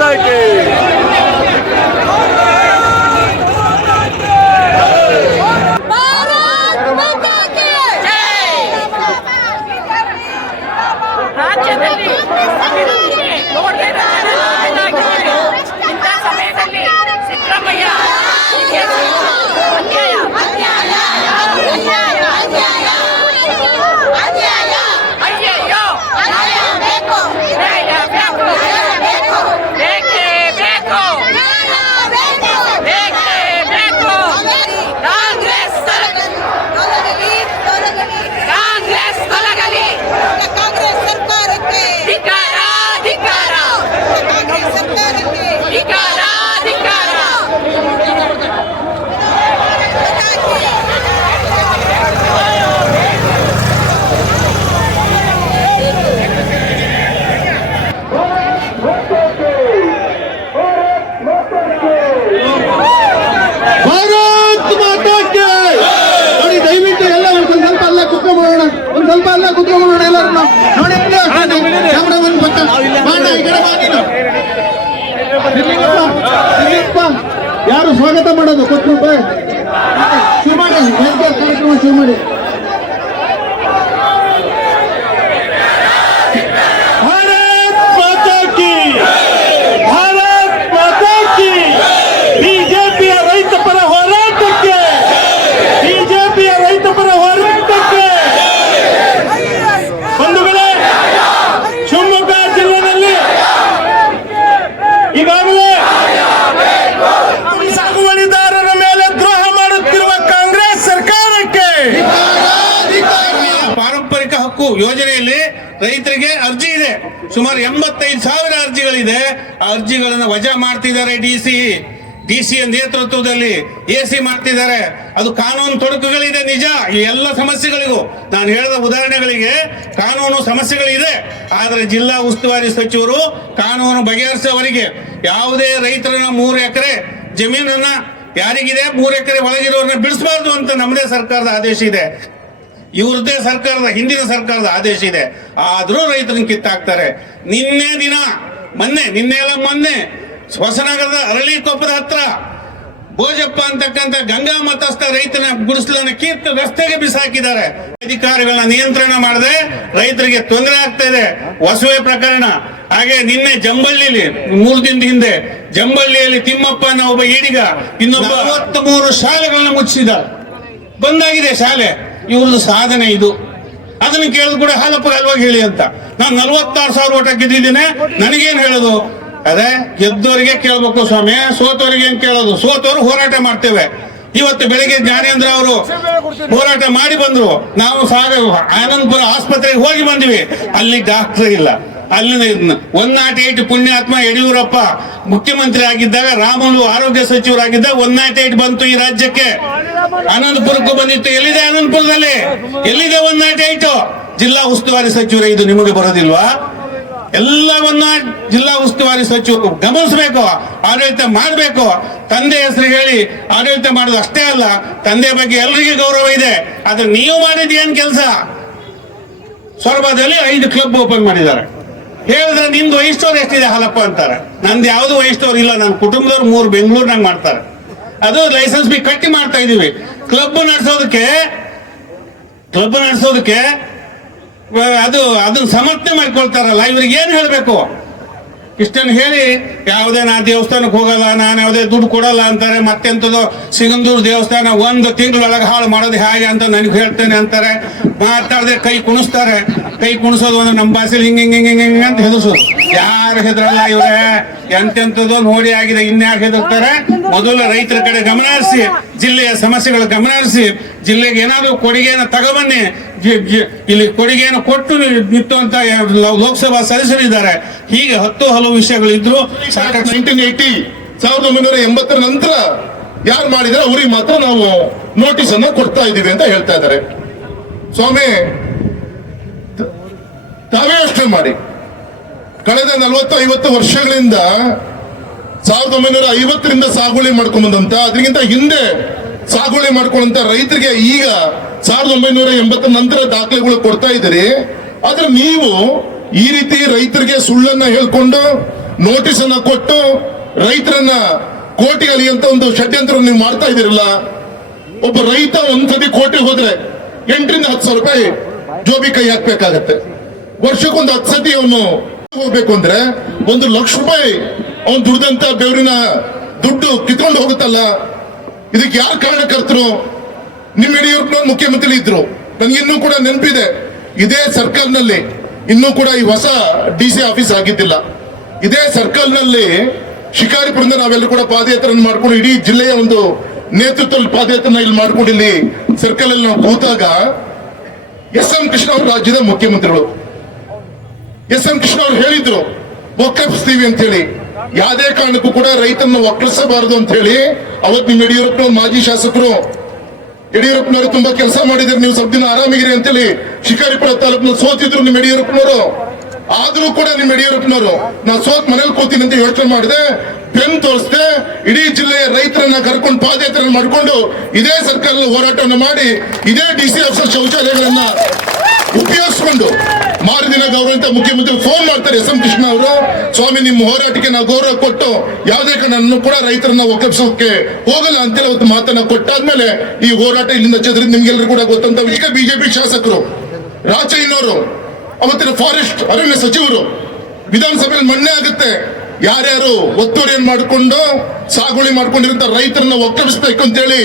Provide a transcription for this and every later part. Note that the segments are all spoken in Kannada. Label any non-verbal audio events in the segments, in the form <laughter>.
মাতাকে ಸುಮಾರು ಎಂಬತ್ತೈದು ಸಾವಿರ ಅರ್ಜಿಗಳಿದೆ. ಆ ಅರ್ಜಿಗಳನ್ನು ವಜಾ ಮಾಡ್ತಿದ್ದಾರೆ ಡಿ ಸಿ. ಡಿ ಸಿ ನೇತೃತ್ವದಲ್ಲಿ ಎ ಸಿ ಮಾಡ್ತಿದ್ದಾರೆ. ಅದು ಕಾನೂನು ತೊಡಕುಗಳಿದೆ ನಿಜ. ಈ ಎಲ್ಲ ಸಮಸ್ಯೆಗಳಿಗೂ ನಾನು ಹೇಳಿದ ಉದಾಹರಣೆಗಳಿಗೆ ಕಾನೂನು ಸಮಸ್ಯೆಗಳಿದೆ. ಆದರೆ ಜಿಲ್ಲಾ ಉಸ್ತುವಾರಿ ಸಚಿವರು ಕಾನೂನು ಬಗೆಹರಿಸೋವರಿಗೆ ಯಾವುದೇ ರೈತರನ್ನ ಮೂರು ಎಕರೆ ಜಮೀನನ್ನ ಯಾರಿಗಿದೆ? ಮೂರು ಎಕರೆ ಒಳಗಿರೋರನ್ನ ಬಿಡಿಸಬಾರ್ದು ಅಂತ ನಮ್ಮದೇ ಸರ್ಕಾರದ ಆದೇಶ ಇದೆ. ಇವ್ರದ್ದೇ ಸರ್ಕಾರದ ಹಿಂದಿನ ಸರ್ಕಾರದ ಆದೇಶ ಇದೆ. ಆದರೂ ರೈತರನ್ನ ಕಿತ್ತಾಕ್ತಾರೆ. ನಿನ್ನೆ ದಿನ ಮೊನ್ನೆ ನಿನ್ನೆ ಎಲ್ಲ ಮೊನ್ನೆ ಹೊಸನಗರದ ಅರಳಿಕೊಪ್ಪದ ಹತ್ರ ಭೋಜಪ್ಪ ಅಂತಕ್ಕಂಥ ಗಂಗಾ ಮತಸ್ಥ ರೈತನ ಗುಡಿಸಲನ್ನ ಕಿತ್ತು ರಸ್ತೆಗೆ ಬಿಸಾಕಿದ್ದಾರೆ. ಅಧಿಕಾರಿಗಳನ್ನ ನಿಯಂತ್ರಣ ಮಾಡದೆ ರೈತರಿಗೆ ತೊಂದರೆ ಆಗ್ತಾ ಇದೆ. ವಸುವೆ ಪ್ರಕರಣ. ಹಾಗೆ ನಿನ್ನೆ ಜಂಬಳ್ಳಿಲಿ ಮೂರು ದಿನದ ಹಿಂದೆ ಜಂಬಳ್ಳಿಯಲ್ಲಿ ತಿಮ್ಮಪ್ಪ ಅನ್ನೋ ಒಬ್ಬ ಈಡಿಗ ಇನ್ನೊಬ್ಬ ಮೂರು ಶಾಲೆಗಳನ್ನ ಮುಚ್ಚಿದ ಬಂದಾಗಿದೆ ಶಾಲೆ. ಇವ್ರದ್ದು ಸಾಧನೆ ಇದು. ಅದನ್ನ ಕೇಳಿದ್ ಕೂಡ ಹಾಲಪ್ಪ ಅಲ್ವಾಗಿ ಹೇಳಿ ಅಂತ. ನಾನು ನಲ್ವತ್ತಾರು ಸಾವಿರ ಓಟ ಗೆದ್ದಿದ್ದೇನೆ. ನನಗೇನು ಹೇಳೋದು? ಅದೇ ಗೆದ್ದವರಿಗೆ ಕೇಳ್ಬೇಕು ಸ್ವಾಮಿ. ಸೋತವರಿಗೆ ಏನ್ ಕೇಳೋದು? ಸೋತವರು ಹೋರಾಟ ಮಾಡ್ತೇವೆ. ಇವತ್ತು ಬೆಳಿಗ್ಗೆ ಜ್ಞಾನೇಂದ್ರ ಅವರು ಹೋರಾಟ ಮಾಡಿ ಬಂದ್ರು. ನಾವು ಸಾಗ, ಆನಂದ್ಪುರ ಆಸ್ಪತ್ರೆಗೆ ಹೋಗಿ ಬಂದ್ವಿ. ಅಲ್ಲಿ ಡಾಕ್ಟರ್ ಇಲ್ಲ. ಅಲ್ಲಿ ಒನ್ ನಾಟ್ ಏಟ್ ಪುಣ್ಯಾತ್ಮ ಯಡಿಯೂರಪ್ಪ ಮುಖ್ಯಮಂತ್ರಿ ಆಗಿದ್ದಾಗ, ರಾಮುಲು ಆರೋಗ್ಯ ಸಚಿವರಾಗಿದ್ದಾಗ ಒನ್ ನಾಟ್ ಏಟ್ ಬಂತು ಈ ರಾಜ್ಯಕ್ಕೆ. ಆನಂದಪುರಕ್ಕೂ ಬಂದಿತ್ತು. ಎಲ್ಲಿದೆ ಆನಂದಪುರದಲ್ಲಿ ಎಲ್ಲಿದೆ ಒನ್ ನಾಟ್ ಏಟ್ ಜಿಲ್ಲಾ ಉಸ್ತುವಾರಿ ಸಚಿವರೇ, ಇದು ನಿಮಗೆ ಬರೋದಿಲ್ವಾ? ಎಲ್ಲವನ್ನ ಜಿಲ್ಲಾ ಉಸ್ತುವಾರಿ ಸಚಿವರು ಗಮನಿಸಬೇಕು, ಆಡಳಿತ ಮಾಡಬೇಕು. ತಂದೆ ಹೆಸರು ಹೇಳಿ ಆಡಳಿತ ಮಾಡೋದು ಅಷ್ಟೇ ಅಲ್ಲ, ತಂದೆ ಬಗ್ಗೆ ಎಲ್ರಿಗೂ ಗೌರವ ಇದೆ. ಆದ್ರೆ ನೀವು ಮಾಡಿದ ಏನ್ ಕೆಲಸ? ಸೊರಬದಲ್ಲಿ ಐದು ಕ್ಲಬ್ ಓಪನ್ ಮಾಡಿದ್ದಾರೆ. ಹೇಳಿದ್ರೆ ನಿಮ್ದು ವಯಸ್ಸವ್ರು ಎಷ್ಟಿದೆ ಹಾಲಪ್ಪ ಅಂತಾರೆ. ನಂದು ಯಾವ್ದು ವಯಸ್ಸವ್ರು ಇಲ್ಲ ನನ್ನ ಕುಟುಂಬದವ್ರು ಮೂರು ಬೆಂಗಳೂರಿನಾಗ ಮಾಡ್ತಾರೆ. ಅದು ಲೈಸೆನ್ಸ್ ಬಿ ಕಟ್ಟಿ ಮಾಡ್ತಾ ಇದೀವಿ. ಕ್ಲಬ್ ನಡೆಸೋದಕ್ಕೆ ಕ್ಲಬ್ ನಡೆಸೋದಕ್ಕೆ ಅದು, ಅದನ್ನ ಸಮರ್ಥನೆ ಮಾಡ್ಕೊಳ್ತಾರಲ್ಲ, ಇವ್ರಿಗೆ ಏನ್ ಹೇಳ್ಬೇಕು? ಇಷ್ಟನ್ನು ಹೇಳಿ, ಯಾವುದೇ ನಾ ದೇವಸ್ಥಾನಕ್ಕೆ ಹೋಗಲ್ಲ, ನಾನು ಯಾವುದೇ ದುಡ್ಡು ಕೊಡಲ್ಲ ಅಂತಾರೆ, ಮತ್ತೆಂಥದ್ದು ಸಿಗಂದೂರು ದೇವಸ್ಥಾನ ಒಂದು ತಿಂಗಳೊಳಗೆ ಹಾಳು ಮಾಡೋದು ಹೇಗೆ ಅಂತ ನನಗೆ ಹೇಳ್ತೇನೆ ಅಂತಾರೆ. ಮಾತಾಡದೆ ಕೈ ಕುಣಿಸ್ತಾರೆ. ಕೈ ಕುಣಿಸೋದು ಒಂದು ನಮ್ಮ ಭಾಷೆಲಿ ಹಿಂಗೆ ಹಿಂಗೆ ಹಿಂಗೆ ಹಿಂಗೆ ಅಂತ ಹೆದರ್ಸೋದು. ಯಾರು ಹೆದರಲ್ಲ ಇವರೇ? ಎಂತೆಂಥದ್ದು ನೋಡಿ ಆಗಿದೆ. ಇನ್ಯಾರು ಹೆದರ್ತಾರೆ? ಮೊದಲು ರೈತರ ಕಡೆ ಗಮನ ಹರಿಸಿ, ಜಿಲ್ಲೆಯ ಸಮಸ್ಯೆಗಳ ಗಮನ ಹರಿಸಿ, ಜಿಲ್ಲೆಗೆ ಏನಾದರೂ ಕೊಡುಗೆಯನ್ನು ತಗೊಬನ್ನಿ ಇಲ್ಲಿ ಕೊಡುಗೆಯನ್ನು ಕೊಟ್ಟು ನಿಂತುವಂತ ಲೋಕಸಭಾ ಸದಸ್ಯರಿದ್ದಾರೆ ಹೀಗೆ ಹತ್ತು ಹಲವು ವಿಷಯಗಳಿದ್ರು. ನೈನ್ಟೀನ್ ಸಾವಿರದ ಒಂಬೈನೂರ ಎಂಬತ್ತರ ನಂತರ ಯಾರು ಮಾಡಿದ್ರೆ, ಅವ್ರಿಗೆ ಮಾತ್ರ ನಾವು ನೋಟಿಸ್ ಅನ್ನ ಕೊಡ್ತಾ ಇದ್ದೀವಿ ಅಂತ ಹೇಳ್ತಾ ಇದ್ದಾರೆ. ಸ್ವಾಮಿ ತಾವೇ ಯೋಚನೆ ಮಾಡಿ. ಕಳೆದ ನಲವತ್ತು ಐವತ್ತು ವರ್ಷಗಳಿಂದ ಸಾವಿರದ ಒಂಬೈನೂರ ಐವತ್ತರಿಂದ ಸಾಗುವಳಿ ಮಾಡ್ಕೊಂಬಂದಂತ ಅದಕ್ಕಿಂತ ಹಿಂದೆ ಸಾಗುವಳಿ ಮಾಡ್ಕೊಳ್ಳುವಂತ ರೈತರಿಗೆ ಈಗ ಸಾವಿರದ ಒಂಬೈನೂರ ಎಂಬತ್ತ ನಂತರ ದಾಖಲೆಗಳು ಕೊಡ್ತಾ ಇದ್ದೀರಿ. ಆದ್ರೆ ನೀವು ಈ ರೀತಿ ರೈತರಿಗೆ ಸುಳ್ಳನ್ನ ಹೇಳ್ಕೊಂಡು ನೋಟಿಸ್ ಅನ್ನ ಕೊಟ್ಟು ರೈತರನ್ನ ಕೋಟಿಗೆ ಅಂತ ಒಂದು ಷಡ್ಯಂತ್ರ ನೀವು ಮಾಡ್ತಾ ಇದ್ದೀರಲ್ಲ, ಒಬ್ಬ ರೈತ ಒಂದ್ಸತಿ ಕೋಟಿ ಹೋದ್ರೆ ಎಂಟರಿಂದ ಹತ್ತು ಸಾವಿರ ರೂಪಾಯಿ ಜೋಬಿ ಕೈ ಹಾಕ್ಬೇಕಾಗತ್ತೆ. ವರ್ಷಕ್ಕೊಂದು ಹತ್ತು ಸತಿ ಅವನು ಹೋಗ್ಬೇಕು ಅಂದ್ರೆ ಒಂದು ಲಕ್ಷ ರೂಪಾಯಿ ಅವನು ದುಡ್ದಂತ ಬೆವರಿನ ದುಡ್ಡು ಕಿತ್ಕೊಂಡು ಹೋಗುತ್ತಲ್ಲ ಇದಕ್ಕೆ ಯಾರು ಕಾರಣಕರ್ತರು? ನಿಮ್ಮ ಯಡಿಯೂರಪ್ಪನವ್ರು ಮುಖ್ಯಮಂತ್ರಿ ಇದ್ರು. ನನಗೆ ಇನ್ನೂ ಕೂಡ ನೆನಪಿದೆ, ಇದೇ ಸರ್ಕಲ್ನಲ್ಲಿ ಇನ್ನೂ ಕೂಡ ಈ ಹೊಸ ಡಿ ಸಿ ಆಫೀಸ್ ಆಗಿದ್ದಿಲ್ಲ. ಇದೇ ಸರ್ಕಲ್ನಲ್ಲಿ ಶಿಕಾರಿಪುರದಿಂದ ನಾವೆಲ್ಲರೂ ಕೂಡ ಪಾದಯಾತ್ರೆ ಮಾಡ್ಕೊಂಡು ಇಡೀ ಜಿಲ್ಲೆಯ ಒಂದು ನೇತೃತ್ವದಲ್ಲಿ ಪಾದಯಾತ್ರೆ ಇಲ್ಲಿ ಮಾಡ್ಕೊಂಡು ಇಲ್ಲಿ ಸರ್ಕಲ್ ಅಲ್ಲಿ ನಾವು ಕೂತಾಗ ಎಸ್ ಎಂ ಕೃಷ್ಣ ಅವರು ರಾಜ್ಯದ ಮುಖ್ಯಮಂತ್ರಿಗಳು. ಎಸ್ ಎಂ ಕೃಷ್ಣ ಅವರು ಹೇಳಿದ್ರು ಒಕ್ಕಲಿಸ್ತೀವಿ ಅಂತ ಹೇಳಿ ಯಾವುದೇ ಕಾರಣಕ್ಕೂ ಕೂಡ ರೈತನ ಒಕ್ಕಲಿಸಬಾರದು ಅಂತ ಹೇಳಿ ಅವತ್ತು ನಿಮ್ಮ ಯಡಿಯೂರಪ್ಪ ಮಾಜಿ ಶಾಸಕರು, ಯಡಿಯೂರಪ್ಪನವರು ತುಂಬಾ ಕೆಲಸ ಮಾಡಿದ್ರೆ. ನೀವು ಸ್ವಲ್ಪ ದಿನ ಆರಾಮಿಗಿರಿ ಅಂತೇಳಿ ಶಿಕಾರಿಪುರ ತಾಲೂಕಿನ ಸೋತಿದ್ರು ನಿಮ್ಮ ಯಡಿಯೂರಪ್ಪನವರು. ಆದ್ರೂ ಕೂಡ ನಿಮ್ ಯಡಿಯೂರಪ್ಪನವರು ನಾ ಸೋತ್ ಮನೇಲಿ ಕೂತೀನಿ ಅಂತ ಯೋಚನೆ ಮಾಡಿದೆ. ಬೆನ್ ತೋರಿಸ್ದೆ, ಇಡೀ ಜಿಲ್ಲೆಯ ರೈತರನ್ನ ಕರ್ಕೊಂಡು ಪಾದಯಾತ್ರೆ ಮಾಡಿಕೊಂಡು ಇದೇ ಸರ್ಕಾರ ಹೋರಾಟವನ್ನು ಮಾಡಿ, ಇದೇ ಡಿ ಸಿ ಆಫೀಸರ್ ಶೌಚಾಲಯಗಳನ್ನ ಉಪಯೋಗಿಸ್ಕೊಂಡು ಮಾರದಿನ ಗೌರವಂತ ಮುಖ್ಯಮಂತ್ರಿ ಫೋನ್ ಮಾಡ್ತಾರೆ ಎಸ್ ಎಂ ಕೃಷ್ಣ ಅವರು. ಸ್ವಾಮಿ, ನಿಮ್ಮ ಹೋರಾಟಕ್ಕೆ ನಾವು ಗೌರವ ಕೊಟ್ಟು ಯಾವುದೇ ಕಾರಣ ಕೂಡ ರೈತರನ್ನ ಒಕ್ಕಲಿಸೋಕೆ ಹೋಗಲ್ಲ ಅಂತೇಳಿ ಅವತ್ತು ಮಾತನ್ನ ಕೊಟ್ಟಾದ್ಮೇಲೆ ಈ ಹೋರಾಟ ಇಲ್ಲಿಂದ ಚದ್ರಿಂದ ನಿಮ್ಗೆಲ್ಲರೂ ಕೂಡ ಗೊತ್ತಂತ ಈಗ ಬಿಜೆಪಿ ಶಾಸಕರು, ರಾಜಯ್ಯನವರು, ಅವತ್ತಿನ ಫಾರೆಸ್ಟ್ ಅರಣ್ಯ ಸಚಿವರು, ವಿಧಾನಸಭೆಯಲ್ಲಿ ಮಣ್ಣೆ ಆಗುತ್ತೆ. ಯಾರ್ಯಾರು ಒತ್ತುವರಿಯನ್ನು ಮಾಡಿಕೊಂಡು, ಸಾಗುವಳಿ ಮಾಡ್ಕೊಂಡಿರುವಂತ ರೈತರನ್ನ ಒಕ್ಕಲಿಸಬೇಕು ಅಂತೇಳಿ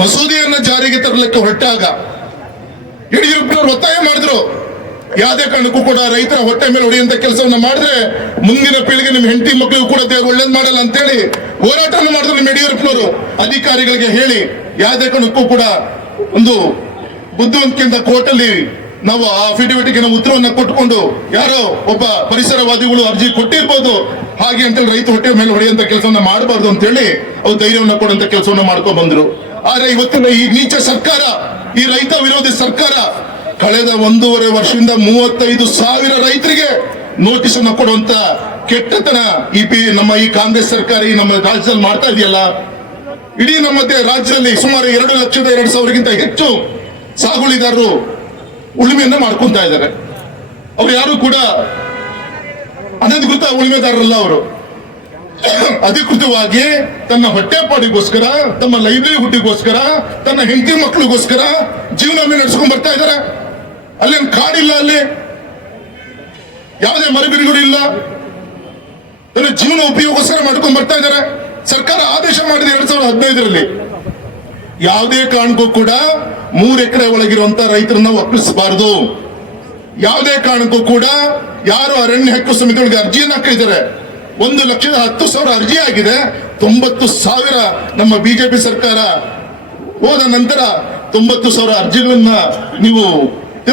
ಮಸೂದೆಯನ್ನ ಜಾರಿಗೆ ತರಲಿಕ್ಕೆ ಹೊರಟಾಗ. ಯಡಿಯೂರಪ್ಪನವರು ಒತ್ತಾಯ ಮಾಡಿದ್ರು. ಯಾವುದೇ ಕಾರಣಕ್ಕೂ ಕೂಡ ರೈತರ ಹೊಟ್ಟೆ ಮೇಲೆ ಹೊಡೆಯುವಂತ ಕೆಲಸವನ್ನ ಮಾಡಿದ್ರೆ ಮುಂದಿನ ಪೀಳಿಗೆ ನಿಮ್ಮ ಹೆಂಡತಿ ಮಕ್ಕಳಿಗೂ ಕೂಡ ದೇವರು ಒಳ್ಳೇದ್ ಮಾಡಲ್ಲ ಅಂತೇಳಿ ಹೋರಾಟವನ್ನು ಮಾಡಿದ್ರು ನಿಮ್ಮ ಯಡಿಯೂರಪ್ಪನವರು, ಅಧಿಕಾರಿಗಳಿಗೆ ಹೇಳಿ ಯಾವುದೇ ಕಾರಣಕ್ಕೂ ಕೂಡ ಒಂದು ಬುದ್ಧಿವಂತಿಕೆಯಿಂದ ಕೋರ್ಟಲ್ಲಿ ನಾವು ಆ ಅಫಿಡವಿಟ್ಗೆ ನಾವು ಉತ್ತರವನ್ನ ಕೊಟ್ಟುಕೊಂಡು ಯಾರೋ ಒಬ್ಬ ಪರಿಸರವಾದಿಗಳು ಅರ್ಜಿ ಕೊಟ್ಟಿರ್ಬೋದು, ಹಾಗೆ ಅಂತೇಳಿ ರೈತ ಹೊಟ್ಟೆ ಮೇಲೆ ಹೊಡೆಯುವಂತ ಕೆಲಸವನ್ನ ಮಾಡಬಾರ್ದು ಅಂತೇಳಿ ಅವ್ರು ಧೈರ್ಯವನ್ನು ಕೊಡುವಂತ ಕೆಲಸವನ್ನ ಮಾಡ್ಕೊಂಡ್ ಬಂದ್ರು. ಆದ್ರೆ ಇವತ್ತಿನ ಈ ನೀಚ ಸರ್ಕಾರ, ಈ ರೈತ ವಿರೋಧಿ ಸರ್ಕಾರ ಕಳೆದ ಒಂದೂವರೆ ವರ್ಷದಿಂದ ಮೂವತ್ತೈದು ಸಾವಿರ ರೈತರಿಗೆ ನೋಟಿಸ್ ಅನ್ನು ಕೊಡುವಂತ ಕೆಟ್ಟತನ ಈ ಪಿ, ನಮ್ಮ ಈ ಕಾಂಗ್ರೆಸ್ ಸರ್ಕಾರ ಈ ನಮ್ಮ ರಾಜ್ಯದಲ್ಲಿ ಮಾಡ್ತಾ ಇದೆಯಲ್ಲ? ಇಡೀ ನಮ್ಮ ರಾಜ್ಯದಲ್ಲಿ ಸುಮಾರು ಎರಡು ಲಕ್ಷದ ಎರಡು ಸಾವಿರಕ್ಕಿಂತ ಹೆಚ್ಚು ಸಾಗುಳಿದಾರರು ಉಳುಮೆಯನ್ನ ಮಾಡ್ಕೊಂತ ಇದ್ದಾರೆ. ಅವ್ರು ಯಾರು ಕೂಡ ಅನಧಿಕೃತ ಉಳುಮೆದಾರರಲ್ಲ ಅವರು. ಅಧಿಕೃತವಾಗಿ ತನ್ನ ಹೊಟ್ಟೆಪಾಡಿಗೋಸ್ಕರ, ತಮ್ಮ ಹುಟ್ಟಿಗೋಸ್ಕರ ತನ್ನ ಹೆಂಡತಿ ಮಕ್ಕಳಿಗೋಸ್ಕರ ಜೀವನ ನಡೆಸ್ಕೊಂಡ್ ಬರ್ತಾ ಇದ್ದಾರೆ. ಅಲ್ಲೇನ್ ಕಾಡಿಲ್ಲ ಅಲ್ಲಿ? ಯಾವುದೇ ಮರಗಿರಿಗಳು ಇಲ್ಲ? ಜೀವನ ಉಪಯೋಗಕ್ಕೋಸ್ಕರ ಮಾಡ್ಕೊಂಡು ಬರ್ತಾ ಇದ್ದಾರೆ. ಸರ್ಕಾರ ಆದೇಶ ಮಾಡಿದೆ ಎರಡ್ ಸಾವಿರದ ಹದಿನೈದರಲ್ಲಿ. ಯಾವುದೇ ಕಾರಣಕ್ಕೂ ಕೂಡ ಮೂರ್ ಎಕರೆ ಒಳಗಿರುವಂತ ರೈತರನ್ನ ಒಪ್ಪಿಸಬಾರದು ಯಾವುದೇ ಕಾರಣಕ್ಕೂ ಕೂಡ ಯಾರು ಅರಣ್ಯ ಹಕ್ಕು ಸಮಿತಿಗಳಿಗೆ ಅರ್ಜಿಯನ್ನು ಹಾಕಿದ್ದಾರೆ. ಒಂದು ಲಕ್ಷದ ಹತ್ತು ಸಾವಿರ ಅರ್ಜಿ ಆಗಿದೆ. ತೊಂಬತ್ತು ಸಾವಿರ ನಮ್ಮ ಬಿಜೆಪಿ ಸರ್ಕಾರ ಹೋದ ನಂತರ ತೊಂಬತ್ತು ಸಾವಿರ ಅರ್ಜಿಗಳನ್ನ ನೀವು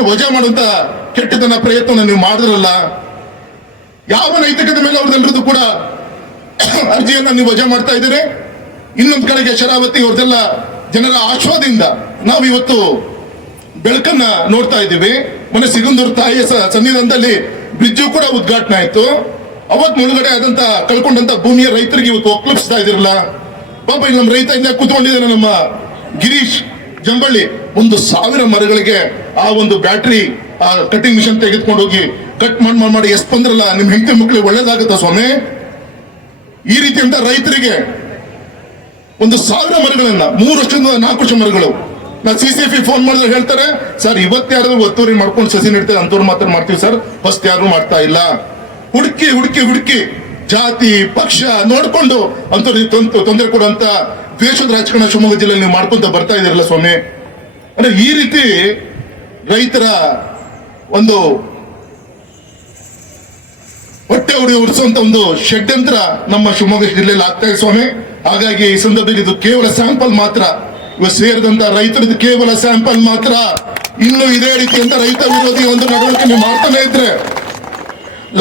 ವಜಾ ಮಾಡುವಂತ ಕೆಟ್ಟತನ ಪ್ರಯತ್ನ ನೀವು ಮಾಡಿದ್ರಲ್ಲ, ಯಾವ ನೈತಿಕತೆ ಮೇಲೆ ಅವ್ರದ್ದೆಲ್ಲರದ್ದು ಕೂಡ <coughs> ಅರ್ಜಿಯನ್ನ ನೀವು ವಜಾ ಮಾಡ್ತಾ ಇದ್ದೀರಿ? ಇನ್ನೊಂದ್ ಕಡೆಗೆ ಶರಾವತಿ ಅವ್ರದೆಲ್ಲ ಜನರ ಆಶ್ವಾದಿಂದ ನಾವು ಇವತ್ತು ಬೆಳಕನ್ನ ನೋಡ್ತಾ ಇದ್ದೀವಿ. ಮನೆ ಸಿಗಂದೂರು ತಾಯಿಯ ಸನ್ನಿಧಾನದಲ್ಲಿ ಬ್ರಿಡ್ಜು ಕೂಡ ಉದ್ಘಾಟನೆ ಆಯ್ತು. ಅವತ್ ಮುಳುಗಡೆ ಆದಂತ ಕಳ್ಕೊಂಡಂತ ಭೂಮಿಯ ರೈತರಿಗೆ ಇವತ್ತು ಒಕ್ಲಪ್ಸ್ತಾ ಇದಿರಲ್ಲ ಪಾಪ ಇಲ್ಲಿ ನಮ್ಮ ರೈತ ಇಂದ ಕೂತ್ಕೊಂಡಿದ್ದಾನೆ ನಮ್ಮ ಗಿರೀಶ್ ಜಂಬಳ್ಳಿ. ಒಂದು ಸಾವಿರ ಮರಗಳಿಗೆ ಆ ಒಂದು ಬ್ಯಾಟ್ರಿ, ಆ ಕಟಿಂಗ್ ಮಿಷನ್ ತೆಗೆದುಕೊಂಡು ಹೋಗಿ ಕಟ್ ಮಾಡಿ ಮಾಡಿ ಮಾಡಿ, ಎಷ್ಟು ಬಂದ್ರಲ್ಲ ನಿಮ್ಮ ಹೆಂಡತಿ ಮಕ್ಕಳಿಗೆ ಒಳ್ಳೇದಾಗುತ್ತಾ ಸ್ವಾಮಿ? ಈ ರೀತಿಯಿಂದ ರೈತರಿಗೆ ಒಂದು ಸಾವಿರ ಮರಗಳನ್ನ, ಮೂರು ವರ್ಷದಿಂದ ನಾಲ್ಕು ವರ್ಷ ಮರಗಳು. ನಾ ಸಿ ಸಿ ಫೋನ್ ಮಾಡಿದ್ರೆ ಹೇಳ್ತಾರೆ, ಸರ್, ಇವತ್ತು ಯಾರಾದ್ರೂ ಒತ್ತುವರಿ ಮಾಡ್ಕೊಂಡು ಸಸಿ ನೀಡ್ತಾರೆ? ಅಂತವ್ರು ಮಾತ್ರ ಮಾಡ್ತೀವಿ, ಸರ್ ಫಸ್ಟ್ ಯಾರು ಮಾಡ್ತಾ ಇಲ್ಲ. ಹುಡುಕಿ ಹುಡುಕಿ ಹುಡುಕಿ, ಜಾತಿ, ಪಕ್ಷ ನೋಡ್ಕೊಂಡು ತೊಂದ್- ತೊಂದರೆ ಕೊಡುವಂತ ದ್ವೇಷದ ರಾಜಕಾರಣ ಶಿವಮೊಗ್ಗ ಜಿಲ್ಲೆಯಲ್ಲಿ ನೀವು ಮಾಡ್ಕೊಂತ ಬರ್ತಾ ಇದ್ದೀರಲ್ಲ ಸ್ವಾಮಿ. ಅಂದ್ರೆ ಈ ರೀತಿ ರೈತರ ಒಂದು ಹೊಟ್ಟೆ ಉಡಿ ಉರಿಸುವಂತ ಒಂದು ಷಡ್ಯಂತ್ರ ನಮ್ಮ ಶಿವಮೊಗ್ಗ ಜಿಲ್ಲೆಯಲ್ಲಿ ಆಗ್ತಾ ಇದೆ ಸ್ವಾಮಿ. ಹಾಗಾಗಿ ಈ ಸಂದರ್ಭದಲ್ಲಿ ಇದು ಕೇವಲ ಸ್ಯಾಂಪಲ್ ಮಾತ್ರ. ಇವಾಗ ಸೇರಿದಂತ ರೈತರದ್ದು ಕೇವಲ ಸ್ಯಾಂಪಲ್ ಮಾತ್ರ. ಇನ್ನು ಇದೇ ರೀತಿ ಅಂತ ರೈತ ವಿರೋಧಿ ಒಂದು ನಡವಳಿಕೆ ನೀವು ಮಾಡ್ತಾನೆ ಇದ್ರೆ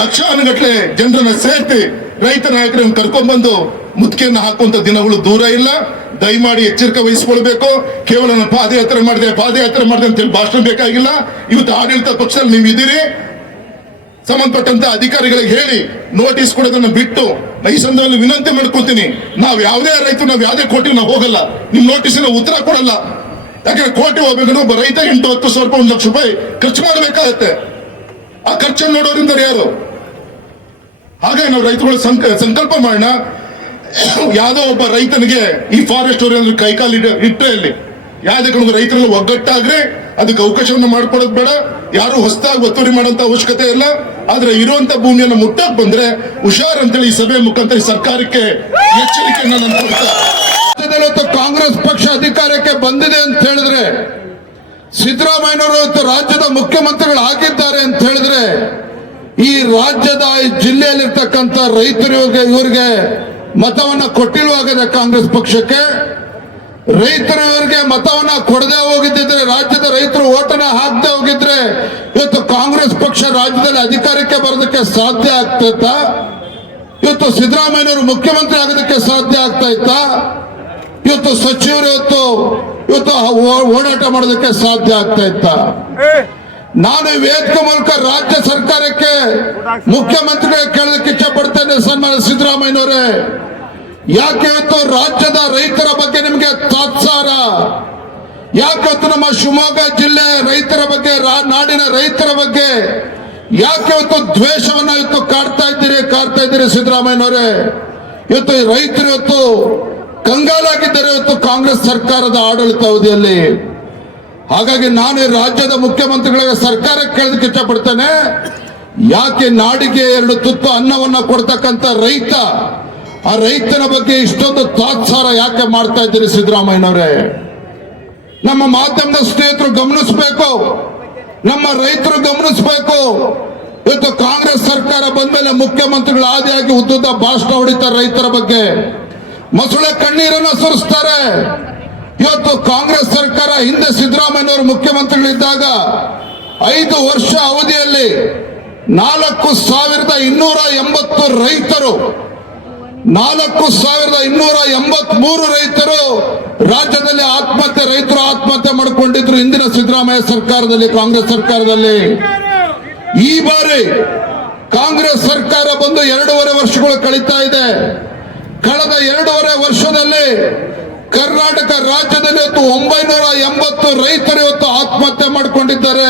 ಲಕ್ಷಾನುಗಟ್ಲೆ ಜನರನ್ನ ಸೇರ್ತಿ ರೈತ ನಾಯಕರನ್ನು ಕರ್ಕೊಂಡ್ಬಂದು ಮುತ್ಕೆಯನ್ನು ಹಾಕುವಂತ ದಿನಗಳು ದೂರ ಇಲ್ಲ. ದಯಮಾಡಿ ಎಚ್ಚರಿಕೆ ವಹಿಸಿಕೊಳ್ಬೇಕು. ಕೇವಲ ನಾನು ಪಾದಯಾತ್ರೆ ಮಾಡಿದೆ ಪಾದಯಾತ್ರೆ ಮಾಡಿದೆ ಅಂತೇಳಿ ಭಾಷಣ ಬೇಕಾಗಿಲ್ಲ. ಇವತ್ತು ಆಡಳಿತ ಪಕ್ಷದಲ್ಲಿ ನೀವು ಇದ್ದೀರಿ. ಸಂಬಂಧಪಟ್ಟಂತ ಅಧಿಕಾರಿಗಳಿಗೆ ಹೇಳಿ ನೋಟಿಸ್ ಕೊಡೋದನ್ನ ಬಿಟ್ಟು ಈ ಸಂದರ್ಭದಲ್ಲಿ ವಿನಂತಿ ಮಾಡ್ಕೊತೀನಿ ನಾವು ಯಾವುದೇ ರೈತರು, ನಾವು ಯಾವುದೇ ಕೋಟಿ ನಾವು ಹೋಗಲ್ಲ. ನಿಮ್ ನೋಟಿಸಿನ ಉತ್ತರ ಕೊಡಲ್ಲ. ಯಾಕಂದ್ರೆ ಕೋಟಿ ಹೋಗ್ಬೇಕಂದ್ರೆ ಒಬ್ಬ ರೈತ ಎಂಟು, ಹತ್ತು ಸಾವಿರ ರೂಪಾಯಿ, ಒಂದು ಲಕ್ಷ ರೂಪಾಯಿ ಖರ್ಚು ಮಾಡಬೇಕಾಗತ್ತೆ. ಆ ಖರ್ಚನ್ನು ನೋಡೋದ್ರಿಂದ ಯಾರು? ಹಾಗೆ ನಾವು ರೈತರುಗಳು ಸಂಕ- ಸಂಕಲ್ಪ ಮಾಡೋಣ. ಯಾವುದೋ ಒಬ್ಬ ರೈತನಿಗೆ ಈ ಫಾರೆಸ್ಟ್ ಓರಿಯಲ್ ಕೈಕಾಲು ಇಟ್ಟೆ ಅಲ್ಲಿ. ಯಾವುದೇ ಕಾರಣಕ್ಕೂ ರೈತರಲ್ಲಿ ಒಗ್ಗಟ್ಟಾಗ್ರೆ ಅದಕ್ಕೆ ಅವಕಾಶವನ್ನು ಮಾಡ್ಕೊಡೋದು ಬೇಡ. ಯಾರು ಹೊಸದಾಗಿ ಒತ್ತುವರಿ ಮಾಡುವಂತ ಅವಶ್ಯಕತೆ ಇಲ್ಲ. ಆದ್ರೆ ಇರುವಂತ ಭೂಮಿಯನ್ನು ಮುಟ್ಟಕ್ ಬಂದ್ರೆ ಹುಷಾರ್ ಅಂತೇಳಿ ಈ ಸಭೆ ಮುಖಾಂತರ ಸರ್ಕಾರಕ್ಕೆ ಎಚ್ಚರಿಕೆಯನ್ನ ನಾನು ಕಾಂಗ್ರೆಸ್ ಪಕ್ಷ ಅಧಿಕಾರಕ್ಕೆ ಬಂದಿದೆ ಅಂತ ಹೇಳಿದ್ರೆ, ಸಿದ್ದರಾಮಯ್ಯನವರು ಇವತ್ತು ರಾಜ್ಯದ ಮುಖ್ಯಮಂತ್ರಿಗಳು ಆಗಿದ್ದಾರೆ ಅಂತ ಹೇಳಿದ್ರೆ, ಈ ರಾಜ್ಯದ ಜಿಲ್ಲೆಯಲ್ಲಿರ್ತಕ್ಕಂಥ ರೈತರಿಗೆ ಇವ್ರಿಗೆ ಮತವನ್ನ ಕೊಟ್ಟಿಲ್ವಾಗಿದೆ ಕಾಂಗ್ರೆಸ್ ಪಕ್ಷಕ್ಕೆ ರೈತರವರಿಗೆ ಮತವನ್ನ ಕೊಡದೆ ಹೋಗಿದ್ದಿದ್ರೆ, ರಾಜ್ಯದ ರೈತರು ಓಟನ ಹಾಕದೆ ಹೋಗಿದ್ರೆ ಇವತ್ತು ಕಾಂಗ್ರೆಸ್ ಪಕ್ಷ ರಾಜ್ಯದಲ್ಲಿ ಅಧಿಕಾರಕ್ಕೆ ಬರೋದಕ್ಕೆ ಸಾಧ್ಯ ಆಗ್ತೈತಾ ಇವತ್ತು ಸಿದ್ದರಾಮಯ್ಯವರು ಮುಖ್ಯಮಂತ್ರಿ ಆಗೋದಕ್ಕೆ ಸಾಧ್ಯ ಆಗ್ತಾ ಇತ್ತಾ? ಇವತ್ತು ಸಚಿವರು ಇವತ್ತು ಇವತ್ತು ಓಡಾಟ ಮಾಡೋದಕ್ಕೆ ಸಾಧ್ಯ ಆಗ್ತಾ ಇತ್ತ? ನಾನು ವೇದಿಕೆ ಮೂಲಕ ರಾಜ್ಯ ಸರ್ಕಾರಕ್ಕೆ ಮುಖ್ಯಮಂತ್ರಿ ಕೇಳಲಿಕ್ಕೆ ಇಚ್ಛೆ ಇಚ್ಛಪಡ್ತೇನೆ ಸನ್ಮಾನ ಸಿದ್ದರಾಮಯ್ಯನವರೇ. ಯಾಕೆ ಇವತ್ತು ರಾಜ್ಯದ ರೈತರ ಬಗ್ಗೆ ನಿಮಗೆ ತಾತ್ಸಾರ? ಯಾಕೆ ಇವತ್ತು ನಮ್ಮ ಶಿವಮೊಗ್ಗ ಜಿಲ್ಲೆ ರೈತರ ಬಗ್ಗೆ ನಾಡಿನ ರೈತರ ಬಗ್ಗೆ ಯಾಕೆ ಇವತ್ತು ದ್ವೇಷವನ್ನ ಇವತ್ತು ಕಾಡ್ತಾ ಇದ್ದೀರಿ ಕಾಡ್ತಾ ಇದ್ದೀರಿ ಸಿದ್ದರಾಮಯ್ಯನವರೇ? ಇವತ್ತು ರೈತರು ಇವತ್ತು ಕಂಗಾಲಾಗಿದ್ದಾರೆ, ಇವತ್ತು ಕಾಂಗ್ರೆಸ್ ಸರ್ಕಾರದ ಆಡಳಿತ ಅವಧಿಯಲ್ಲಿ ಹಾಗಾಗಿ ನಾನು ರಾಜ್ಯದ ಮುಖ್ಯಮಂತ್ರಿಗಳಿಗೆ ಸರ್ಕಾರಕ್ಕೆ ಕೇಳೋದಕ್ಕೆ ಇಷ್ಟಪಡ್ತೇನೆ. ಯಾಕೆ ನಾಡಿಗೆ ಎರಡು ತುತ್ತು ಅನ್ನವನ್ನ ಕೊಡ್ತಕ್ಕಂಥ ರೈತ, ಆ ರೈತನ ಬಗ್ಗೆ ಇಷ್ಟೊಂದು ತಾತ್ಸಾರ ಯಾಕೆ ಮಾಡ್ತಾ ಇದ್ದೀರಿ ಸಿದ್ದರಾಮಯ್ಯನವರೇ? ನಮ್ಮ ಮಾಧ್ಯಮದ ಸ್ನೇಹಿತರು ಗಮನಿಸಬೇಕು, ನಮ್ಮ ರೈತರು ಗಮನಿಸಬೇಕು. ಇವತ್ತು ಕಾಂಗ್ರೆಸ್ ಸರ್ಕಾರ ಬಂದ ಮೇಲೆ ಮುಖ್ಯಮಂತ್ರಿಗಳು ಆದಿಯಾಗಿ ಉದ್ದುದ್ದ ಭಾಷಣ ಹೊಡಿತಾರೆ ರೈತರ ಬಗ್ಗೆ. ಮೊಸಳೆ ಕಣ್ಣೀರನ್ನ ಸುರಿಸ್ತಾರೆ. ಇವತ್ತು ಕಾಂಗ್ರೆಸ್ ಸರ್ಕಾರ ಹಿಂದೆ ಸಿದ್ದರಾಮಯ್ಯನವರು ಮುಖ್ಯಮಂತ್ರಿಗಳಿದ್ದಾಗ ಐದು ವರ್ಷ ಅವಧಿಯಲ್ಲಿ ನಾಲ್ಕು ಸಾವಿರದ ಇನ್ನೂರ ಎಂಬತ್ತು ರೈತರು, ನಾಲ್ಕು ಸಾವಿರದ ಇನ್ನೂರ ಎಂಬತ್ ಮೂರು ರೈತರು ರಾಜ್ಯದಲ್ಲಿ ಆತ್ಮಹತ್ಯೆ, ರೈತರು ಆತ್ಮಹತ್ಯೆ ಮಾಡಿಕೊಂಡಿದ್ರು ಹಿಂದಿನ ಸಿದ್ದರಾಮಯ್ಯ ಸರ್ಕಾರದಲ್ಲಿ, ಕಾಂಗ್ರೆಸ್ ಸರ್ಕಾರದಲ್ಲಿ. ಈ ಬಾರಿ ಕಾಂಗ್ರೆಸ್ ಸರ್ಕಾರ ಬಂದು ಎರಡೂವರೆ ವರ್ಷಗಳು ಕಳೀತಾ ಇದೆ. ಕಳೆದ ಎರಡೂವರೆ ವರ್ಷದಲ್ಲಿ ಕರ್ನಾಟಕ ರಾಜ್ಯದಲ್ಲಿ ಇವತ್ತು ಒಂಬೈನೂರ ಎಂಬತ್ತು ರೈತರು ಇವತ್ತು ಆತ್ಮಹತ್ಯೆ ಮಾಡಿಕೊಂಡಿದ್ದಾರೆ.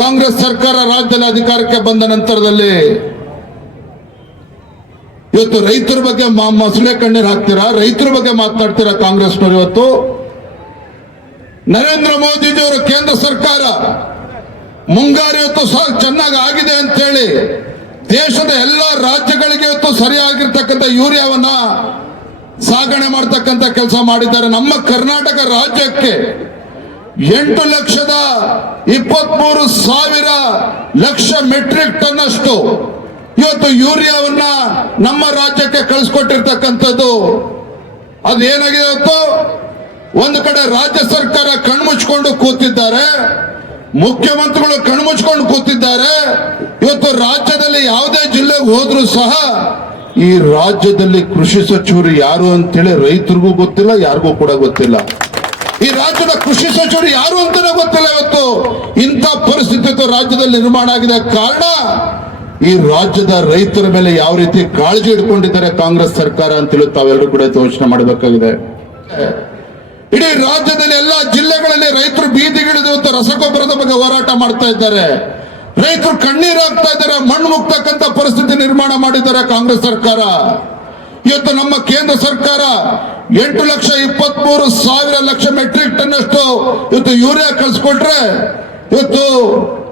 ಕಾಂಗ್ರೆಸ್ ಸರ್ಕಾರ ರಾಜ್ಯದಲ್ಲಿ ಅಧಿಕಾರಕ್ಕೆ ಬಂದ ನಂತರದಲ್ಲಿ ಇವತ್ತು ರೈತರ ಬಗ್ಗೆ ಮೊಸಳೆ ಕಣ್ಣೀರ್ ಹಾಕ್ತೀರಾ? ರೈತರ ಬಗ್ಗೆ ಮಾತನಾಡ್ತೀರಾ ಕಾಂಗ್ರೆಸ್ನವರು ಇವತ್ತು? ನರೇಂದ್ರ ಮೋದಿಜಿಯವರು ಕೇಂದ್ರ ಸರ್ಕಾರ ಮುಂಗಾರು ಇವತ್ತು ಚೆನ್ನಾಗಿ ಆಗಿದೆ ಅಂತ ಹೇಳಿ ದೇಶದ ಎಲ್ಲ ರಾಜ್ಯಗಳಿಗೆ ಇವತ್ತು ಸರಿಯಾಗಿರ್ತಕ್ಕಂಥ ಯೂರಿಯಾವನ್ನ ಸಾಗಣೆ ಮಾಡ್ತಕ್ಕಂಥ ಕೆಲಸ ಮಾಡಿದ್ದಾರೆ. ನಮ್ಮ ಕರ್ನಾಟಕ ರಾಜ್ಯಕ್ಕೆ ಎಂಟು ಲಕ್ಷದ ಇಪ್ಪತ್ಮೂರು ಸಾವಿರ ಲಕ್ಷ ಮೆಟ್ರಿಕ್ ಟನ್ ಅಷ್ಟು ಇವತ್ತು ಯೂರಿಯಾವನ್ನ ನಮ್ಮ ರಾಜ್ಯಕ್ಕೆ ಕಳಿಸ್ಕೊಟ್ಟಿರ್ತಕ್ಕಂಥದ್ದು. ಅದು ಏನಾಗಿದೆ ಇವತ್ತು? ಒಂದು ಕಡೆ ರಾಜ್ಯ ಸರ್ಕಾರ ಕಣ್ಮುಚ್ಕೊಂಡು ಕೂತಿದ್ದಾರೆ. ಮುಖ್ಯಮಂತ್ರಿಗಳು ಕಣ್ಮುಚ್ಕೊಂಡು ಕೂತಿದ್ದಾರೆ. ಇವತ್ತು ರಾಜ್ಯದಲ್ಲಿ ಯಾವುದೇ ಜಿಲ್ಲೆಗೆ ಹೋದ್ರೂ ಸಹ ಈ ರಾಜ್ಯದಲ್ಲಿ ಕೃಷಿ ಸಚಿವರು ಯಾರು ಅಂತೇಳಿ ರೈತರಿಗೂ ಗೊತ್ತಿಲ್ಲ, ಯಾರಿಗೂ ಕೂಡ ಗೊತ್ತಿಲ್ಲ. ಈ ರಾಜ್ಯದ ಕೃಷಿ ಸಚಿವರು ಯಾರು ಅಂತಾನೆ ಗೊತ್ತಿಲ್ಲ ಇವತ್ತು. ಇಂಥ ಪರಿಸ್ಥಿತಿ ರಾಜ್ಯದಲ್ಲಿ ನಿರ್ಮಾಣ ಆಗಿದೆ ಕಾರಣ ಈ ರಾಜ್ಯದ ರೈತರ ಮೇಲೆ ಯಾವ ರೀತಿ ಕಾಳಜಿ ಇಟ್ಕೊಂಡಿದ್ದಾರೆ ಕಾಂಗ್ರೆಸ್ ಸರ್ಕಾರ ಅಂತೇಳಿ ತಾವೆಲ್ಲರೂ ಕೂಡ ಯೋಚನೆ ಮಾಡಬೇಕಾಗಿದೆ. ಇಡೀ ರಾಜ್ಯದಲ್ಲಿ ಎಲ್ಲಾ ಜಿಲ್ಲೆಗಳಲ್ಲಿ ರೈತರು ಬೀದಿಗಿಳಿದು ರಸಗೊಬ್ಬರದ ಬಗ್ಗೆ ಹೋರಾಟ ಮಾಡ್ತಾ ಇದ್ದಾರೆ. ರೈತರು ಕಣ್ಣೀರು ಹಾಕ್ತಾ ಇದ್ದಾರೆ, ಮಣ್ಣು ಮುಕ್ತಕ್ಕಂತ ಪರಿಸ್ಥಿತಿ ನಿರ್ಮಾಣ ಮಾಡಿದ್ದಾರೆ ಕಾಂಗ್ರೆಸ್ ಸರ್ಕಾರ. ಇವತ್ತು ನಮ್ಮ ಕೇಂದ್ರ ಸರ್ಕಾರ ಎಂಟು ಲಕ್ಷ ಇಪ್ಪತ್ಮೂರು ಸಾವಿರ ಲಕ್ಷ ಮೆಟ್ರಿಕ್ ಟನ್ ಅಷ್ಟು ಇವತ್ತು ಯೂರಿಯಾ ಕಳಿಸ್ಕೊಟ್ರೆ, ಇವತ್ತು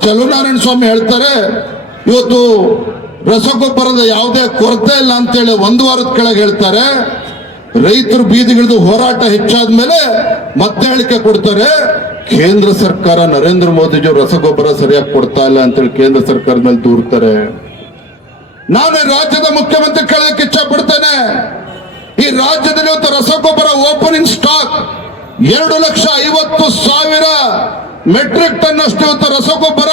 ಚಲುನಾರಾಯಣ ಸ್ವಾಮಿ ಹೇಳ್ತಾರೆ, ಇವತ್ತು ರಸಗೊಬ್ಬರದ ಯಾವುದೇ ಕೊರತೆ ಇಲ್ಲ ಅಂತೇಳಿ ಒಂದು ವಾರದ ಕೆಳಗೆ ಹೇಳ್ತಾರೆ. ರೈತರು ಬೀದಿಗಿಳಿದು ಹೋರಾಟ ಹೆಚ್ಚಾದ ಮೇಲೆ ಮತ್ತೆ ಹೇಳಿಕೆ ಕೊಡ್ತಾರೆ. ಕೇಂದ್ರ ಸರ್ಕಾರ ನರೇಂದ್ರ ಮೋದಿಜಿ ರಸಗೊಬ್ಬರ ಸರಿಯಾಗಿ ಕೊಡ್ತಾ ಇಲ್ಲ ಅಂತೇಳಿ ಕೇಂದ್ರ ಸರ್ಕಾರದ ಮೇಲೆ ದೂರ್ತಾರೆ. ನಾನು ರಾಜ್ಯದ ಮುಖ್ಯಮಂತ್ರಿ ಕೇಳೋದಕ್ಕೆ ಇಚ್ಛೆ ಪಡ್ತೇನೆ ಈ ರಾಜ್ಯದಲ್ಲಿ ಇವತ್ತು ರಸಗೊಬ್ಬರ ಓಪನಿಂಗ್ ಸ್ಟಾಕ್ ಎರಡು ಲಕ್ಷ ಐವತ್ತು ಸಾವಿರ ಮೆಟ್ರಿಕ್ ಟನ್ ಅಷ್ಟು ಇವತ್ತು ರಸಗೊಬ್ಬರ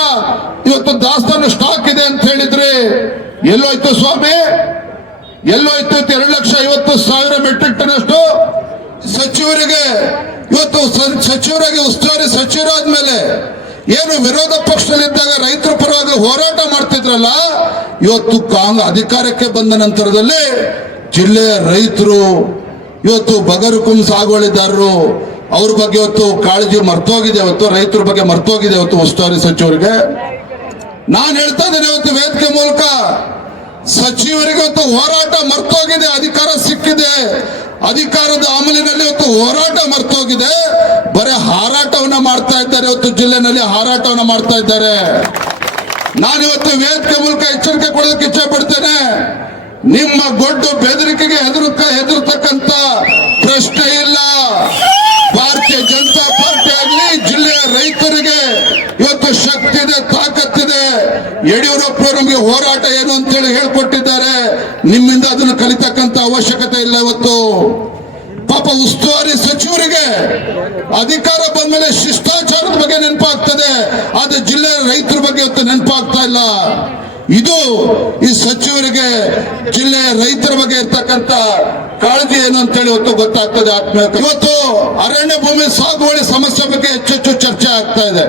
ಇವತ್ತು ದಾಸ್ತಾನು ಸ್ಟಾಕ್ ಇದೆ ಅಂತ ಹೇಳಿದ್ರಿ ಎಲ್ಲೋಯ್ತು ಸ್ವಾಮಿ? ಎಲ್ಲೋಯ್ತು ಎರಡು ಲಕ್ಷ ಐವತ್ತು ಸಾವಿರ ಮೆಟ್ರಿಕ್ ಟನ್ ಅಷ್ಟು? ಸಚಿವರಿಗೆ ಇವತ್ತು ಸಚಿವರಾಗಿ ಉಸ್ತುವಾರಿ ಸಚಿವರಾದ್ಮೇಲೆ ಏನು ವಿರೋಧ ಪಕ್ಷದಲ್ಲಿದ್ದಾಗ ರೈತರ ಪರವಾಗಿ ಹೋರಾಟ ಮಾಡ್ತಿದ್ರಲ್ಲ, ಇವತ್ತು ಕಾಂಗ್ ಅಧಿಕಾರಕ್ಕೆ ಬಂದ ನಂತರದಲ್ಲಿ ಜಿಲ್ಲೆಯ ರೈತರು, ಇವತ್ತು ಬಗರುಕುಂ ಸಾಗುವಳಿದಾರರು, ಅವ್ರ ಬಗ್ಗೆ ಇವತ್ತು ಕಾಳಜಿ ಮರ್ತೋಗಿದೆ, ಇವತ್ತು ರೈತರ ಬಗ್ಗೆ ಮರ್ತೋಗಿದೆ ಇವತ್ತು ಉಸ್ತುವಾರಿ ಸಚಿವರಿಗೆ. ನಾನು ಹೇಳ್ತಾ ಇದ್ದೇನೆ ಇವತ್ತು ವೇದಿಕೆ ಮೂಲಕ, ಸಚಿವರಿಗೆ ಇವತ್ತು ಹೋರಾಟ ಮರ್ತೋಗಿದೆ, ಅಧಿಕಾರ ಸಿಕ್ಕಿದೆ. ಅಧಿಕಾರದ ಆಮಲಿನಲ್ಲಿ ಇವತ್ತು ಹೋರಾಟ ಮರ್ತೋಗಿದೆ. ಬರೀ ಹಾರಾಟವನ್ನ ಮಾಡ್ತಾ ಇದ್ದಾರೆ ಇವತ್ತು ಜಿಲ್ಲೆನಲ್ಲಿ ಹಾರಾಟವನ್ನ ಮಾಡ್ತಾ ಇದ್ದಾರೆ. ನಾನಿವತ್ತು ವೇದಿಕೆ ಮೂಲಕ ಎಚ್ಚರಿಕೆ ಕೊಡೋದಕ್ಕೆ ಇಚ್ಛೆ ಪಡ್ತೇನೆ. ನಿಮ್ಮ ಗೊಡ್ಡು ಬೆದರಿಕೆಗೆ ಹೆದರುತ್ತ ಹೆದರ್ತಕ್ಕಂತ ಪ್ರಶ್ನೆ ಇಲ್ಲ. ಭಾರತೀಯ ಜನತಾ ಪಾರ್ಟಿ ಆಗಲಿ ಜಿಲ್ಲೆಯ ರೈತರಿಗೆ ಇವತ್ತು ಶಕ್ತಿ ಇದೆ ತಾಕತ್ತಿದೆ ಯಡಿಯೂರಪ್ಪ ನಮಗೆ ಹೋರಾಟ ಏನು ಅಂತೇಳಿ ಹೇಳ್ಕೊಟ್ಟಿದ್ದಾರೆ. ನಿಮ್ಮಿಂದ ಅದನ್ನು ಕಲಿತಕ್ಕಂತ ಅವಶ್ಯಕತೆ ಇಲ್ಲ ಇವತ್ತು. ಪಾಪ ಉಸ್ತುವಾರಿ ಸಚಿವರಿಗೆ ಅಧಿಕಾರ ಬಂದ್ಮೇಲೆ ಶಿಷ್ಟಾಚಾರದ ಬಗ್ಗೆ ನೆನಪಾಗ್ತದೆ. ಆದ್ರೆ ಜಿಲ್ಲೆಯ ರೈತರ ಬಗ್ಗೆ ಇವತ್ತು ನೆನಪಾಗ್ತಾ ಇಲ್ಲ. ಇದು ಈ ಸಚಿವರಿಗೆ ಜಿಲ್ಲೆಯ ರೈತರ ಬಗ್ಗೆ ಇರ್ತಕ್ಕಂತ ಕಾಳಜಿ ಏನು ಅಂತೇಳಿ ಇವತ್ತು ಗೊತ್ತಾಗ್ತದೆ ಆತ್ಮೀಯ ಇವತ್ತು ಅರಣ್ಯ ಭೂಮಿ ಸಾಗುವಳಿ ಸಮಸ್ಯೆ ಬಗ್ಗೆ ಹೆಚ್ಚೆಚ್ಚು ಚರ್ಚೆ ಆಗ್ತಾ ಇದೆ.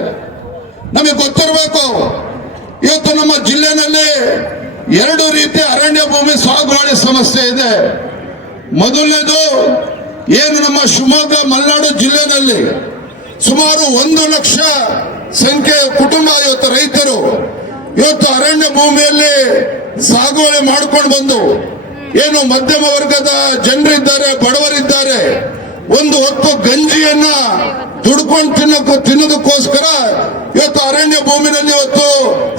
ನಮಗೆ ಗೊತ್ತಿರಬೇಕು, ಇವತ್ತು ನಮ್ಮ ಜಿಲ್ಲೆನಲ್ಲಿ ಎರಡು ರೀತಿ ಅರಣ್ಯ ಭೂಮಿ ಸಾಗುವಳಿ ಸಮಸ್ಯೆ ಇದೆ. ಮೊದಲನೇದು, ಏನು ನಮ್ಮ ಶಿವಮೊಗ್ಗ, ಮಲೆನಾಡು ಜಿಲ್ಲೆನಲ್ಲಿ ಸುಮಾರು ಒಂದು ಲಕ್ಷ ಸಂಖ್ಯೆಯ ಕುಟುಂಬ ಇವತ್ತು ರೈತರು ಇವತ್ತು ಅರಣ್ಯ ಭೂಮಿಯಲ್ಲಿ ಸಾಗುವಳಿ ಮಾಡ್ಕೊಂಡು ಬಂದು ಏನು ಮಧ್ಯಮ ವರ್ಗದ ಜನರಿದ್ದಾರೆ, ಬಡವರಿದ್ದಾರೆ, ಒಂದು ಹೊತ್ತು ಗಂಜಿಯನ್ನ ದುಡ್ಕೊಂಡು ತಿನ್ನಕ್ಕ ತಿನ್ನೋದಕ್ಕೋಸ್ಕರ ಇವತ್ತು ಅರಣ್ಯ ಭೂಮಿನಲ್ಲಿ ಇವತ್ತು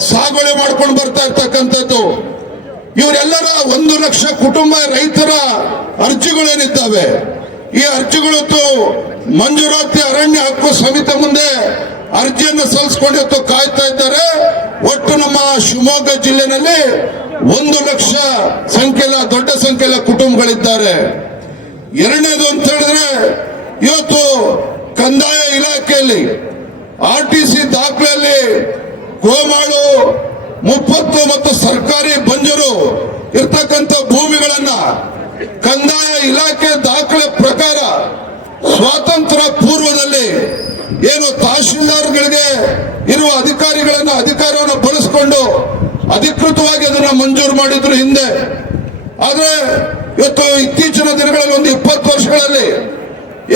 ಸಾಗುವಳಿ ಮಾಡ್ಕೊಂಡು ಬರ್ತಾ ಇರ್ತಕ್ಕಂಥದ್ದು. ಇವರೆಲ್ಲರ ಒಂದು ಲಕ್ಷ ಕುಟುಂಬ ರೈತರ ಅರ್ಜಿಗಳೇನಿದ್ದಾವೆ? ಈ ಅರ್ಜಿಗಳು ಮಂಜೂರಾತಿ ಅರಣ್ಯ ಹಕ್ಕು ಸಮಿತಿ ಮುಂದೆ ಅರ್ಜಿಯನ್ನು ಸಲ್ಲಿಸಿಕೊಂಡು ಇವತ್ತು ಕಾಯ್ತಾ ಇದ್ದಾರೆ. ಒಟ್ಟು ನಮ್ಮ ಶಿವಮೊಗ್ಗ ಜಿಲ್ಲೆನಲ್ಲಿ ಒಂದು ಲಕ್ಷ ಸಂಖ್ಯೆಲ, ದೊಡ್ಡ ಸಂಖ್ಯೆಯ ಕುಟುಂಬಗಳಿದ್ದಾರೆ. ಎರಡನೇದು ಅಂತ ಹೇಳಿದ್ರೆ, ಇವತ್ತು ಕಂದಾಯ ಇಲಾಖೆಯಲ್ಲಿ, ಆರ್ ಟಿ ಸಿ ದಾಖಲೆಯಲ್ಲಿ ಗೋಮಾಳು ಮುಪ್ಪತ್ತು ಮತ್ತು ಸರ್ಕಾರಿ ಬಂಜರು ಇರ್ತಕ್ಕಂಥ ಭೂಮಿಗಳನ್ನ ಕಂದಾಯ ಇಲಾಖೆ ದಾಖಲೆ ಪ್ರಕಾರ ಸ್ವಾತಂತ್ರ್ಯ ಪೂರ್ವದಲ್ಲಿ ಏನು ತಹಶೀಲ್ದಾರ್ಗಳಿಗೆ ಇರುವ ಅಧಿಕಾರಿಗಳನ್ನ ಅಧಿಕಾರವನ್ನು ಬಳಸಿಕೊಂಡು ಅಧಿಕೃತವಾಗಿ ಅದನ್ನ ಮಂಜೂರು ಮಾಡಿದ್ರು ಹಿಂದೆ. ಆದ್ರೆ ಇವತ್ತು ಇತ್ತೀಚಿನ ದಿನಗಳಲ್ಲಿ ಒಂದು ಇಪ್ಪತ್ತು ವರ್ಷಗಳಲ್ಲಿ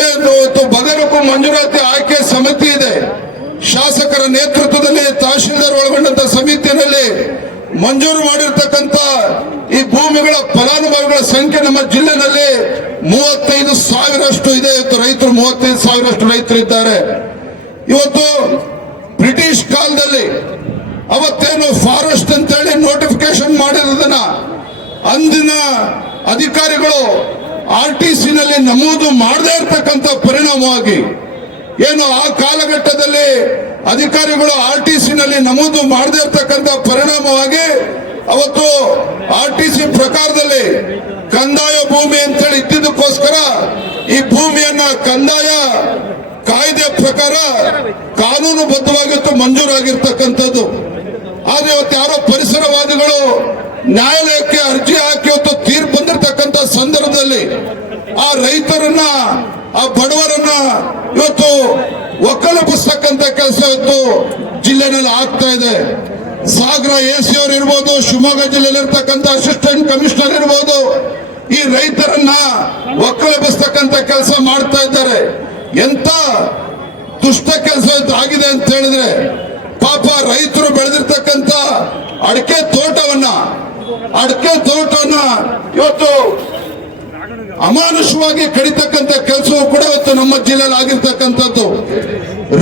ಏನು ಇವತ್ತು ಬಗರಕು ಮಂಜೂರಾತಿ ಆಯ್ಕೆ ಸಮಿತಿ ಇದೆ. ಶಾಸಕರ ನೇತೃತ್ವದಲ್ಲಿ ತಹಶೀಲ್ದಾರ್ ಒಳಗೊಂಡಂತ ಸಮಿತಿಯಲ್ಲಿ ಮಂಜೂರು ಮಾಡಿರ್ತಕ್ಕಂಥ ಈ ಭೂಮಿಗಳ ಫಲಾನುಭವಿಗಳ ಸಂಖ್ಯೆ ನಮ್ಮ ಜಿಲ್ಲೆನಲ್ಲಿ ಮೂವತ್ತೈದು ಸಾವಿರಷ್ಟು ಇದೆ ಇವತ್ತು ರೈತರು, ಮೂವತ್ತೈದು ಸಾವಿರಷ್ಟು ರೈತರಿದ್ದಾರೆ ಇವತ್ತು ಬ್ರಿಟಿಷ್ ಕಾಲದಲ್ಲಿ ಅವತ್ತೇನು ಫಾರೆಸ್ಟ್ ಅಂತೇಳಿ ನೋಟಿಫಿಕೇಶನ್ ಮಾಡಿರೋದನ್ನ ಅಂದಿನ ಅಧಿಕಾರಿಗಳು ಆರ್ ಟಿ ಸಿ ನಲ್ಲಿ ನಮೂದು ಮಾಡದೇ ಇರತಕ್ಕಂತ ಪರಿಣಾಮವಾಗಿ ಏನು ಆ ಕಾಲಘಟ್ಟದಲ್ಲಿ ಅಧಿಕಾರಿಗಳು ಆರ್ ಟಿ ಸಿ ನಲ್ಲಿ ನಮೂದು ಮಾಡದೇ ಇರತಕ್ಕಂತ ಪರಿಣಾಮವಾಗಿ ಅವತ್ತು ಆರ್ ಟಿ ಸಿ ಪ್ರಕಾರದಲ್ಲಿ ಕಂದಾಯ ಭೂಮಿ ಅಂತೇಳಿ ಇದ್ದಿದ್ದಕ್ಕೋಸ್ಕರ ಈ ಭೂಮಿಯನ್ನ ಕಂದಾಯ ಕಾಯ್ದೆ ಪ್ರಕಾರ ಕಾನೂನುಬದ್ಧವಾಗಿತ್ತು, ಮಂಜೂರಾಗಿರ್ತಕ್ಕಂಥದ್ದು. ಆದ್ರೆ ಇವತ್ತು ಯಾರೋ ಪರಿಸರವಾದಿಗಳು ನ್ಯಾಯಾಲಯಕ್ಕೆ ಅರ್ಜಿ ಹಾಕಿ ಇವತ್ತು ತೀರ್ಪು ಬಂದಿರತಕ್ಕಂತ ಸಂದರ್ಭದಲ್ಲಿ ಆ ರೈತರನ್ನ, ಆ ಬಡವರನ್ನ ಇವತ್ತು ಒಕ್ಕಲಪಿಸ್ತಕ್ಕಂತ ಕೆಲಸ ಇವತ್ತು ಜಿಲ್ಲೆನಲ್ಲಿ ಆಗ್ತಾ ಇದೆ. ಸಾಗರ ಎ ಸಿ ಅವರು ಇರ್ಬೋದು, ಶಿವಮೊಗ್ಗ ಜಿಲ್ಲೆಯಲ್ಲಿರ್ತಕ್ಕಂಥ ಅಸಿಸ್ಟೆಂಟ್ ಕಮಿಷನರ್ ಇರ್ಬೋದು ಈ ರೈತರನ್ನ ಒಕ್ಕಲೆಬ್ಬಿಸ್ತಕ್ಕಂತ ಕೆಲಸ ಮಾಡ್ತಾ ಇದ್ದಾರೆ. ಎಂತ ದುಷ್ಟ ಕೆಲಸ ಆಗಿದೆ ಅಂತ ಹೇಳಿದ್ರೆ ಪಾಪ ರೈತರು ಬೆಳೆದಿರ್ತಕ್ಕಂಥ ಅಡಿಕೆ ತೋಟವನ್ನ ಅಡಿಕೆ ತೋಟವನ್ನ ಇವತ್ತು ಅಮಾನುಷವಾಗಿ ಕಡಿತಕ್ಕಂಥ ಕೆಲಸವೂ ಕೂಡ ಇವತ್ತು ನಮ್ಮ ಜಿಲ್ಲೆಯಲ್ಲಿ ಆಗಿರ್ತಕ್ಕಂಥದ್ದು.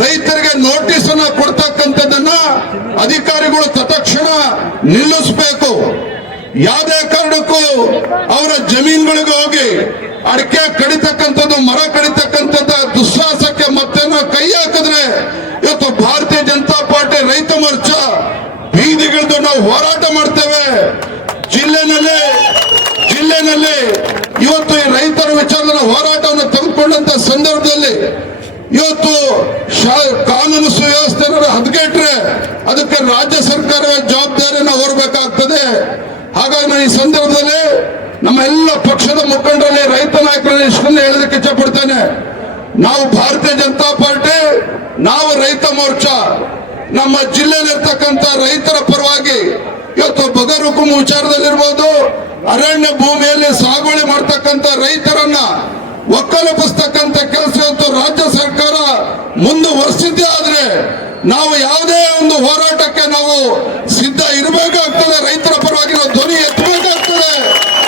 ರೈತರಿಗೆ ನೋಟಿಸ್ ಅನ್ನ ಕೊಡ್ತಕ್ಕಂಥದ್ದನ್ನ ಅಧಿಕಾರಿಗಳು ತತ್ಕ್ಷಣ ನಿಲ್ಲಿಸಬೇಕು. ಯಾವುದೇ ಕಾರಣಕ್ಕೂ ಅವರ ಜಮೀನುಗಳಿಗೆ ಹೋಗಿ ಅಡಿಕೆ ಕಡಿತಕ್ಕಂಥದ್ದು, ಮರ ಕಡಿತಕ್ಕಂಥದ್ದು ದುಸ್ಸಾಹಸಕ್ಕೆ ಮತ್ತೆ ಕೈ ಹಾಕಿದ್ರೆ ಇವತ್ತು ಭಾರತೀಯ ಜನತಾ ಪಾರ್ಟಿ ರೈತ ಮೋರ್ಚಾ ಬೀದಿಗಿಳಿದು ನಾವು ಹೋರಾಟ ಮಾಡ್ತೇವೆ. ಜಿಲ್ಲೆನಲ್ಲಿ ಜಿಲ್ಲೆನಲ್ಲಿ ಇವತ್ತು ಈ ರೈತರ ವಿಚಾರದಲ್ಲಿ ಹೋರಾಟವನ್ನು ತೆಗೆದುಕೊಂಡಂತ ಸಂದರ್ಭದಲ್ಲಿ ಇವತ್ತು ಕಾನೂನು ಸುವ್ಯವಸ್ಥೆ ಹದಗೆಟ್ರೆ ಅದಕ್ಕೆ ರಾಜ್ಯ ಸರ್ಕಾರ ಜವಾಬ್ದಾರಿಯನ್ನು ಹೊರಬೇಕಾಗ್ತದೆ. ಹಾಗಾಗಿ ನಾನು ಈ ಸಂದರ್ಭದಲ್ಲಿ ನಮ್ಮ ಎಲ್ಲ ಪಕ್ಷದ ಮುಖಂಡರಲ್ಲಿ, ರೈತ ನಾಯಕರಲ್ಲಿ ಇಷ್ಟನ್ನೇ ಹೇಳೋದಕ್ಕೆ ಇಚ್ಛಪಡ್ತೇನೆ. ನಾವು ಭಾರತೀಯ ಜನತಾ ಪಾರ್ಟಿ, ನಾವು ರೈತ ಮೋರ್ಚಾ, ನಮ್ಮ ಜಿಲ್ಲೆಯಲ್ಲಿರ್ತಕ್ಕಂಥ ರೈತರ ಪರವಾಗಿ ಇವತ್ತು ಬಗರುಕುಂ ವಿಚಾರದಲ್ಲಿರ್ಬೋದು, ಅರಣ್ಯ ಭೂಮಿಯಲ್ಲಿ ಸಾಗುವಳಿ ಮಾಡ್ತಕ್ಕಂಥ ರೈತರನ್ನ ಒಕ್ಕಲುಪಿಸ್ತಕ್ಕಂಥ ಕೆಲಸವಂತೂ ರಾಜ್ಯ ಸರ್ಕಾರ ಮುಂದುವರೆಸಿದ್ದೆ ಆದ್ರೆ ನಾವು ಯಾವುದೇ ಒಂದು ಹೋರಾಟಕ್ಕೆ ನಾವು ಸಿದ್ಧ ಇರಬೇಕಾಗ್ತದೆ, ರೈತರ ಪರವಾಗಿ ನಾವು ಧ್ವನಿ ಎತ್ತಬೇಕಾಗ್ತದೆ.